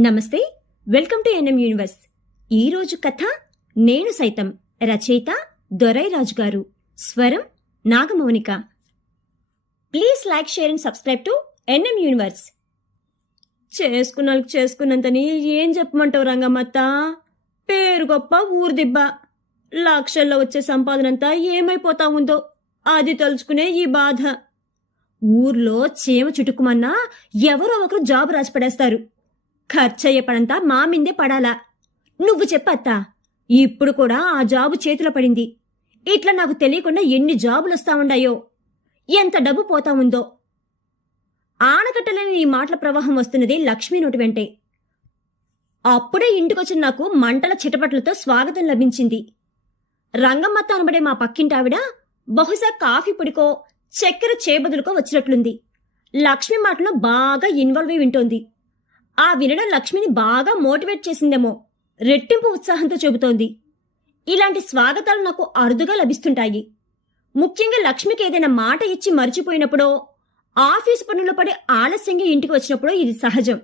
నమస్తే welcome to NM universe. ఈరోజు కథ నేను సైతం రచయిత దొరైరాజు గారు స్వరం Nagamounika. Please like share and subscribe to NM universe. చేసుకున్న వాళ్ళకి చేసుకున్నంతని ఏం చెప్పమంటావు రంగమ్మత్త? పేరు గొప్ప ఊరు దిబ్బ. లక్షల్లో వచ్చే సంపాదనంతా ఏమైపోతా ఉందో అది తలుచుకునే ఈ బాధ. ఊర్లో చీమ చుట్టుకుమన్నా ఎవరో ఒకరు జాబ్ రాసి పడేస్తారు. ఖర్చయ్యే పడంతా మా మీందే పడాలా? నువ్వు చెప్పత్తా. ఇప్పుడు కూడా ఆ జాబు చేతిలో పడింది. ఇట్లా నాకు తెలియకుండా ఎన్ని జాబులు వస్తా ఉండాయో ఎంత డబ్బు పోతా ఉందో ఆనకట్టలేని ఈ మాటల ప్రవాహం వస్తున్నది లక్ష్మీ నోటి వెంటే. అప్పుడే ఇంటికొచ్చిన నాకు మంటల చిటపట్లతో స్వాగతం లభించింది. రంగమ్మత్త అనబడే మా పక్కింటి ఆవిడ బహుశా కాఫీ పొడికో చక్కెర చేబదులుకో వచ్చినట్లుంది. లక్ష్మి మాటలో బాగా ఇన్వాల్వ్ అయి వింటోంది. ఆ వినడం లక్ష్మిని బాగా మోటివేట్ చేసిందేమో. రెట్టింపు ఉత్సాహంతో చెబుతోంది. ఇలాంటి స్వాగతాలు నాకు అరుదుగా లభిస్తుంటాయి. ముఖ్యంగా లక్ష్మికి ఏదైనా మాట ఇచ్చి మర్చిపోయినప్పుడో ఆఫీస్ పనులు పడి ఆలస్యంగా ఇంటికి వచ్చినప్పుడో ఇది సహజం.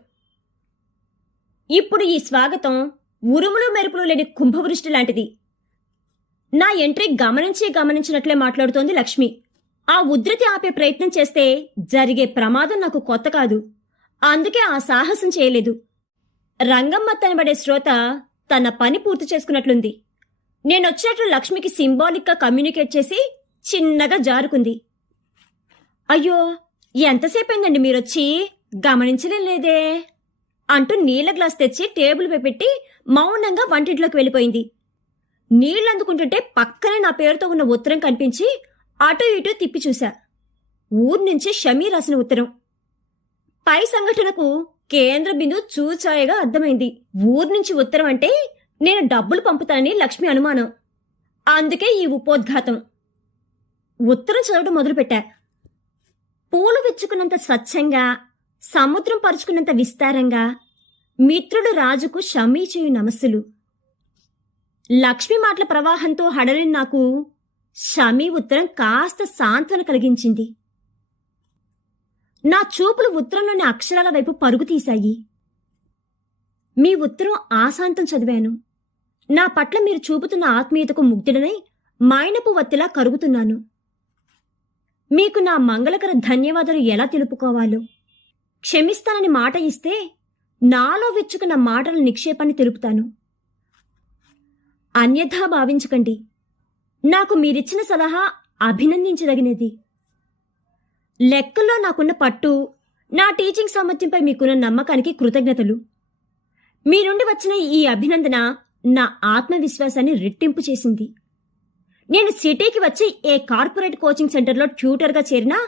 ఇప్పుడు ఈ స్వాగతం ఉరుములు మెరుపులు లేని కుంభవృష్టి లాంటిది. నా ఎంట్రీ గమనించి గమనించినట్లే మాట్లాడుతోంది లక్ష్మి. ఆ ఉధృతి ఆపే ప్రయత్నం చేస్తే జరిగే ప్రమాదం నాకు కొత్త కాదు. అందుకే ఆ సాహసం చేయలేదు. రంగమ్మ తనబడే శ్రోత తన పని పూర్తి చేసుకున్నట్లుంది. నేనొచ్చినట్లు లక్ష్మికి సింబాలిక్గా కమ్యూనికేట్ చేసి చిన్నగా జారుకుంది. అయ్యో ఎంతసేపు అయిందండి మీరొచ్చి? గమనించలేదే లేదే. అంటూ నీళ్ళ గ్లాస్ తెచ్చి టేబుల్పై పెట్టి మౌనంగా వంటింట్లోకి వెళ్ళిపోయింది. నీళ్ళు అందుకుంటుంటే పక్కనే నా పేరుతో ఉన్న ఉత్తరం కనిపించి అటు ఇటు తిప్పి చూశా. ఊరు నుంచి షమీ రాసిన ఉత్తరం. పై సంఘటనకు కేంద్ర బిందు చూచాయగా అర్థమైంది. ఊరు నుంచి ఉత్తరం అంటే నేను డబ్బులు పంపుతానని లక్ష్మి అనుమానం. అందుకే ఈ ఉపోద్ఘాతం. ఉత్తరం చదవడం మొదలుపెట్టా. పూలు విచ్చుకున్నంత స్వచ్ఛంగా సముద్రం పరుచుకున్నంత విస్తారంగా మిత్రుడు రాజుకు షమీ చేయు నమస్సులు. లక్ష్మి మాటల ప్రవాహంతో హడలిన నాకు షమీ ఉత్తరం కాస్త సాంత్వన కలిగించింది. నా చూపులు ఉత్తరంలోని అక్షరాల వైపు పరుగు తీశాయి. మీ ఉత్తరం ఆశాంతం చదివాను. నా పట్ల మీరు చూపుతున్న ఆత్మీయతకు ముగ్ధుడనై మైనపు వత్తిలా కరుగుతున్నాను. మీకు నా మంగళకర ధన్యవాదాలు ఎలా తెలుపుకోవాలో? క్షమిస్తానని మాట ఇస్తే నాలో విచ్చుకున్న మాటల నిక్షేపాన్ని తెలుపుతాను. అన్యథా భావించకండి. నాకు మీరిచ్చిన సలహా అభినందించదగినది. లెక్కల్లో నాకున్న పట్టు నా టీచింగ్ సామర్థ్యంపై మీకున్న నమ్మకానికి కృతజ్ఞతలు. మీ నుండి వచ్చిన ఈ అభినందన నా ఆత్మవిశ్వాసాన్ని రెట్టింపు చేసింది. నేను సిటీకి వచ్చి ఏ కార్పొరేట్ కోచింగ్ సెంటర్లో ట్యూటర్గా చేరినా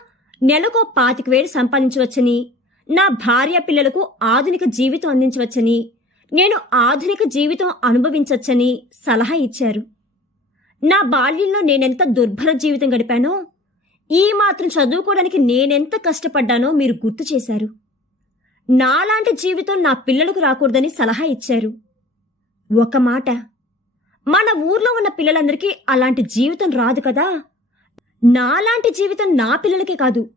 నెలకు పాతిక వేలు సంపాదించవచ్చని నా భార్య పిల్లలకు ఆధునిక జీవితం అందించవచ్చని నేను ఆధునిక జీవితం అనుభవించవచ్చని సలహా ఇచ్చారు. నా బాల్యంలో నేనెంత దుర్భర జీవితం గడిపానో ఈ మాత్రం చదువుకోవడానికి నేనెంత కష్టపడ్డానో మీరు గుర్తు చేశారు. నాలాంటి జీవితం నా పిల్లలకు రాకూడదని సలహా ఇచ్చారు. ఒక మాట మన ఊర్లో ఉన్న పిల్లలందరికీ అలాంటి జీవితం రాదు కదా? నాలాంటి జీవితం నా పిల్లలకే కాదు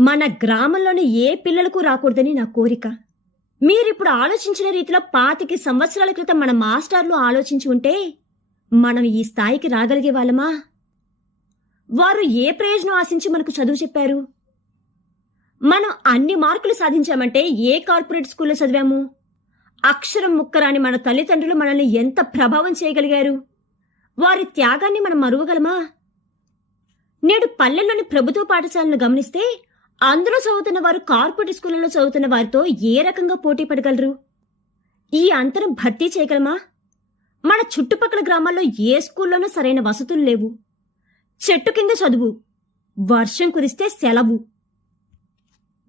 మన గ్రామంలోని ఏ పిల్లలకు రాకూడదని నా కోరిక. మీరిప్పుడు ఆలోచించిన రీతిలో పాతికి సంవత్సరాల క్రితం మన మాస్టర్లు ఆలోచించి ఉంటే మనం ఈ స్థాయికి రాగలిగే వాళ్ళమా? వారు ఏ ప్రయోజనం ఆశించి మనకు చదువు చెప్పారు? మనం అన్ని మార్కులు సాధించామంటే ఏ కార్పొరేట్ స్కూల్లో చదివాము? అక్షరం ముక్కరాని మన తల్లిదండ్రులు మనల్ని ఎంత ప్రభావం చేయగలిగారు? వారి త్యాగాన్ని మనం మరువగలమా? నేడు పల్లెల్లోని ప్రభుత్వ పాఠశాలను గమనిస్తే అందులో చదువుతున్న వారు కార్పొరేట్ స్కూళ్ళలో చదువుతున్న వారితో ఏ రకంగా పోటీ పడగలరు? ఈ అంతరం భర్తీ చేయగలమా? మన చుట్టుపక్కల గ్రామాల్లో ఏ స్కూల్లోనూ సరైన వసతులు లేవు. చెట్టు కింద చదువు. వర్షం కురిస్తే సెలవు.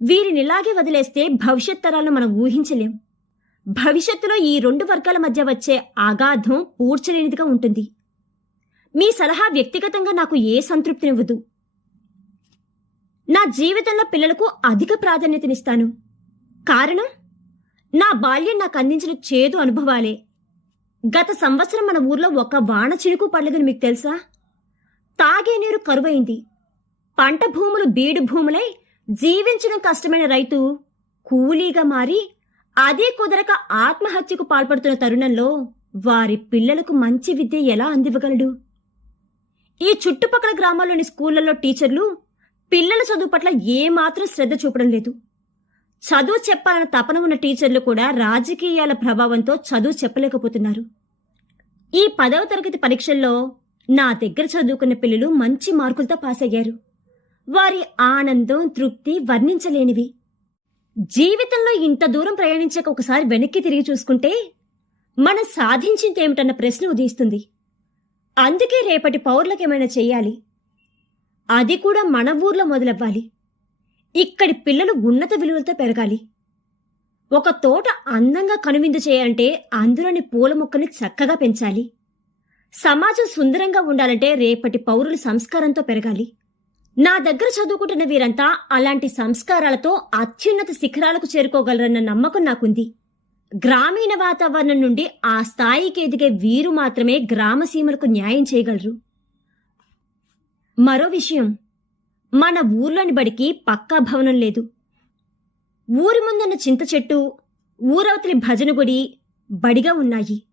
వీరినిలాగే వదిలేస్తే భవిష్యత్ తరాలను మనం ఊహించలేం. భవిష్యత్తులో ఈ రెండు వర్గాల మధ్య వచ్చే అగాధం పూడ్చలేనిదిగా ఉంటుంది. మీ సలహా వ్యక్తిగతంగా నాకు ఏ సంతృప్తినివ్వదు. నా జీవితంలో పిల్లలకు అధిక ప్రాధాన్యతనిస్తాను. కారణం? నా బాల్యం నాకు అందించిన చేదు అనుభవాలే. గత సంవత్సరం మన ఊర్లో ఒక వాన చినుకు పడలేదని మీకు తెలుసా? తాగే నీరు కరువైంది. పంట భూములు బీడు భూములై జీవించడం కష్టమైన రైతు కూలీగా మారి అదే కుదరక ఆత్మహత్యకు పాల్పడుతున్న తరుణంలో వారి పిల్లలకు మంచి విద్య ఎలా అందివ్వగలడు? ఈ చుట్టుపక్కల గ్రామాల్లోని స్కూళ్ళలో టీచర్లు పిల్లల చదువు పట్ల ఏమాత్రం శ్రద్ధ చూపడం లేదు. చదువు చెప్పాలన్న తపన ఉన్న టీచర్లు కూడా రాజకీయాల ప్రభావంతో చదువు చెప్పలేకపోతున్నారు. ఈ పదవ తరగతి పరీక్షల్లో నా దగ్గర చదువుకున్న పిల్లలు మంచి మార్కులతో పాస్ అయ్యారు. వారి ఆనందం తృప్తి వర్ణించలేనివి. జీవితంలో ఇంత దూరం ప్రయాణించాక ఒకసారి వెనక్కి తిరిగి చూసుకుంటే మనం సాధించిందేమిటన్న ప్రశ్న ఉదయిస్తుంది. అందుకే రేపటి పౌరులకేమైనా చేయాలి? అది కూడా మన ఊర్లో మొదలవ్వాలి. ఇక్కడి పిల్లలు ఉన్నత విలువలతో పెరగాలి. ఒక తోట అందంగా కనువిందు చేయాలంటే అందులోని పూల మొక్కని చక్కగా పెంచాలి. సమాజం సుందరంగా ఉండాలంటే రేపటి పౌరులు సంస్కారంతో పెరగాలి. నా దగ్గర చదువుకుంటున్న వీరంతా అలాంటి సంస్కారాలతో అత్యున్నత శిఖరాలకు చేరుకోగలరన్న నమ్మకం నాకుంది. గ్రామీణ వాతావరణం నుండి ఆ స్థాయికి ఎదిగే వీరు మాత్రమే గ్రామసీమలకు న్యాయం చేయగలరు. మరో విషయం మన ఊర్లోని బడికి పక్కా భవనం లేదు. ఊరి ముందున్న చింత చెట్టు ఊరవతలి భజన గుడి బడిగా ఉన్నాయి.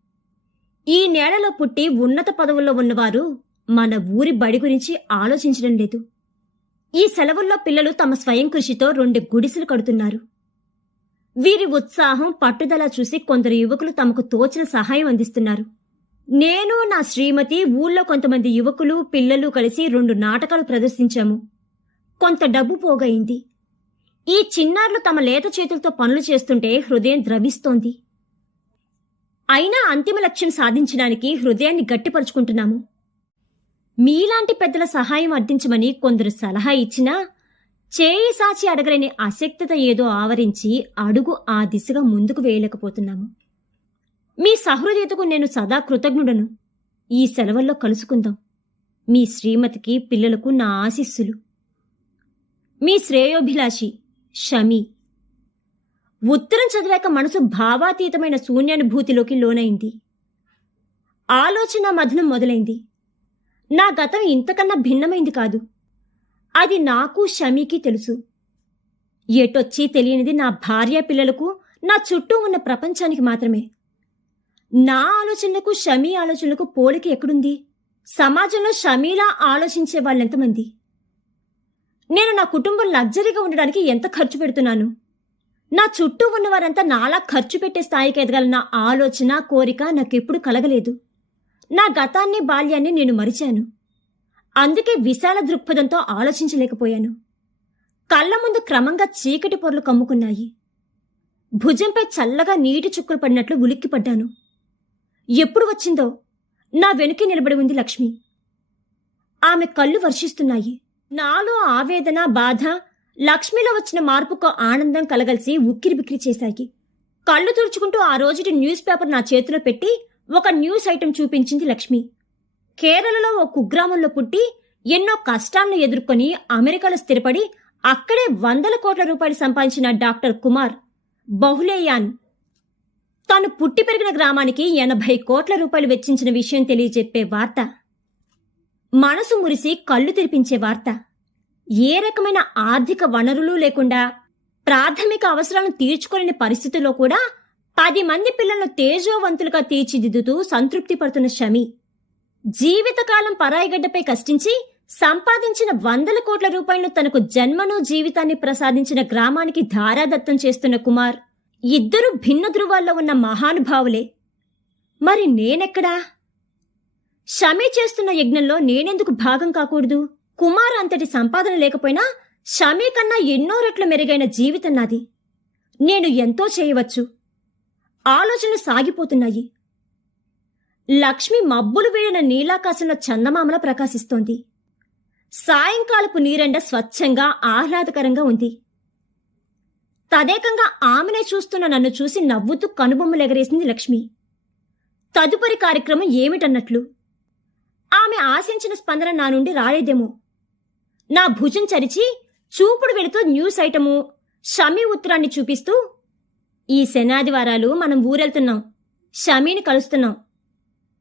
ఈ నేలలో పుట్టి ఉన్నత పదవుల్లో ఉన్నవారు మన ఊరి బడి గురించి ఆలోచించడం లేదు. ఈ సెలవుల్లో పిల్లలు తమ స్వయం కృషితో రెండు గుడిసెలు కడుతున్నారు. వీరి ఉత్సాహం పట్టుదల చూసి కొందరు యువకులు తమకు తోచిన సహాయం అందిస్తున్నారు. నేను నా శ్రీమతి ఊళ్ళో కొంతమంది యువకులు పిల్లలు కలిసి రెండు నాటకాలు ప్రదర్శించాము. కొంత డబ్బు పోగయింది. ఈ చిన్నారులు తమ లేత చేతులతో పనులు చేస్తుంటే హృదయం ద్రవిస్తోంది. అయినా అంతిమ లక్ష్యం సాధించడానికి హృదయాన్ని గట్టిపరుచుకుంటున్నాము. మీలాంటి పెద్దల సహాయం అర్థించమని కొందరు సలహా ఇచ్చినా చేయి సాచి అడగలేని అశక్తత ఏదో ఆవరించి అడుగు ఆ దిశగా ముందుకు వేయలేకపోతున్నాము. మీ సహృదయతకు నేను సదా కృతజ్ఞుడను. ఈ సెలవుల్లో కలుసుకుందాం. మీ శ్రీమతికి పిల్లలకు నా ఆశీస్సులు. మీ శ్రేయోభిలాషి షమీ. ఉత్తరం చదివాక మనసు భావాతీతమైన శూన్యానుభూతిలోకి లోనైంది. ఆలోచన మధనం మొదలైంది. నా గతం ఇంతకన్నా భిన్నమైంది కాదు. అది నాకు షమీకి తెలుసు. ఎటొచ్చి తెలియనిది నా భార్య పిల్లలకు నా చుట్టూ ఉన్న ప్రపంచానికి మాత్రమే. నా ఆలోచనలకు షమీ ఆలోచనలకు పోలిక ఎక్కడుంది? సమాజంలో షమీలా ఆలోచించే వాళ్ళెంతమంది? నేను నా కుటుంబం లగ్జరీగా ఉండడానికి ఎంత ఖర్చు పెడుతున్నాను? నా చుట్టూ ఉన్నవారంతా నాలా ఖర్చు పెట్టే స్థాయికి ఎదగాలన్న ఆలోచన కోరిక నాకెప్పుడు కలగలేదు. నా గతాన్ని బాల్యాన్ని నేను మరిచాను. అందుకే విశాల దృక్పథంతో ఆలోచించలేకపోయాను. కళ్ళ ముందు క్రమంగా చీకటి పొరలు కమ్ముకున్నాయి. భుజంపై చల్లగా నీటి చుక్కలు పడినట్లు ఉలిక్కిపడ్డాను. ఎప్పుడు వచ్చిందో నా వెనుకే నిలబడి ఉంది లక్ష్మి. ఆమె కళ్ళు వర్షిస్తున్నాయి. నాలో ఆవేదన బాధ లక్ష్మిలో వచ్చిన మార్పుకు ఆనందం కలగలిసి ఉక్కిరిబిక్కిరి చేశాయి. కళ్ళు తుడుచుకుంటూ ఆ రోజుటి న్యూస్ పేపర్ నా చేతిలో పెట్టి ఒక న్యూస్ ఐటెం చూపించింది లక్ష్మి. కేరళలో ఓ కుగ్రామంలో పుట్టి ఎన్నో కష్టాలను ఎదుర్కొని అమెరికాలో స్థిరపడి అక్కడే వందల కోట్ల రూపాయలు సంపాదించిన డాక్టర్ కుమార్ బహులేయాన్. తాను పుట్టి పెరిగిన గ్రామానికి ఎనభై కోట్ల రూపాయలు వెచ్చించిన విషయం తెలియజెప్పే వార్త. మనసు మురిసి కళ్ళు తెరిపించే వార్త. ఏ రకమైన ఆర్థిక వనరులు లేకుండా ప్రాథమిక అవసరాలను తీర్చుకోలేని పరిస్థితుల్లో కూడా పది మంది పిల్లలను తేజోవంతులుగా తీర్చిదిద్దుతూ సంతృప్తి పడుతున్న షమి జీవితకాలం పరాయిగడ్డపై కష్టించి సంపాదించిన వందల కోట్ల రూపాయలను తనకు జన్మను జీవితాన్ని ప్రసాదించిన గ్రామానికి ధారాదత్తం చేస్తున్న కుమార్ ఇద్దరు భిన్న ధృవాల్లో ఉన్న మహానుభావులే. మరి నేనెక్కడా? షమి చేస్తున్న యజ్ఞంలో నేనెందుకు భాగం కాకూడదు? కుమార్ అంతటి సంపాదన లేకపోయినా షమీ కన్నా ఎన్నో రెట్లు మెరుగైన జీవితం నాది. నేను ఎంతో చేయవచ్చు. ఆలోచనలు సాగిపోతున్నాయి. లక్ష్మి మబ్బులు వీడిన నీలాకాశంలో చందమామల ప్రకాశిస్తోంది. సాయంకాలపు నీరెండ స్వచ్ఛంగా ఆహ్లాదకరంగా ఉంది. తదేకంగా ఆమెనే చూస్తున్న నన్ను చూసి నవ్వుతూ కనుబొమ్మలెగరేసింది లక్ష్మి. తదుపరి కార్యక్రమం ఏమిటన్నట్లు? ఆమె ఆశించిన స్పందన నా నుండి రాలేదేమో. నా భుజం చరిచి చూపుడు వెళుతూ న్యూస్ ఐటము షమీ ఉత్తరాన్ని చూపిస్తూ ఈ శనాదివారాలు మనం ఊరెళ్తున్నాం షమీని కలుస్తున్నాం.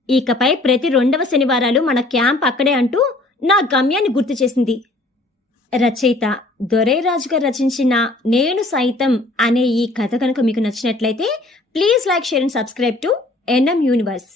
ఇకపై ప్రతి రెండవ శనివారాలు మన క్యాంప్ అక్కడే అంటూ నా గమ్యాన్ని గుర్తు చేసింది. రచయిత దొరైరాజు గారు రచించిన నేను సైతం అనే ఈ కథ కనుక మీకు నచ్చినట్లయితే please like share and subscribe to NM universe.